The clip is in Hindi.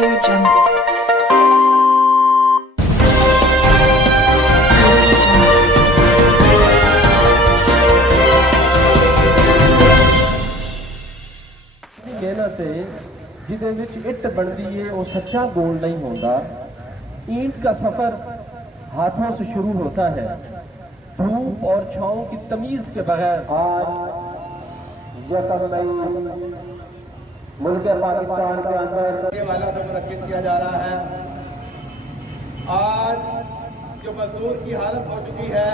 Audio Jungle. मेहनत है जिदे विच इट बनती है वो सच्चा गोल्ड नहीं होता। ईंट का सफर हाथों से शुरू होता है, धूप और छांव की तमीज के बगैर। आज यकम मई मुल्क पाकिस्तान के अंदर ये वाला तो मुनक्किद किया जा रहा है। आज जो मजदूर की हालत हो चुकी है